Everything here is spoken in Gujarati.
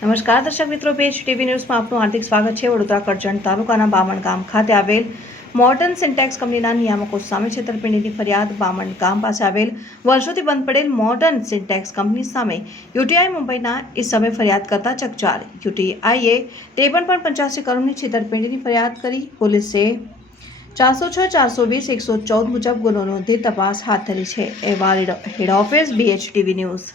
નમસ્કાર દર્શક મિત્રો, BHTV ન્યૂઝમાં આપનું હાર્દિક સ્વાગત છે। વડોદરા કરજણ તાલુકાના બામણગામ ખાતે આવેલ મોર્ટન સિન્ટેક્સ કંપનીના નિયામકો સામે છેતરપિંડીની ફરિયાદ। બામણગામ પાસે આવેલ વર્ષોથી બંધ પડેલ મોર્ટન સિન્ટેક્સ કંપની સામે યુટીઆઈ મુંબઈના ઇસમે ફરિયાદ કરતા ચકચાર। યુટીઆઈએ 53.85 કરોડની છેતરપિંડીની ફરિયાદ કરી। પોલીસે 406, 420, 114 મુજબ ગુનો નોંધી તપાસ હાથ ધરી છે। અહેવાલ હેડ ઓફિસ BHTV ન્યૂઝ।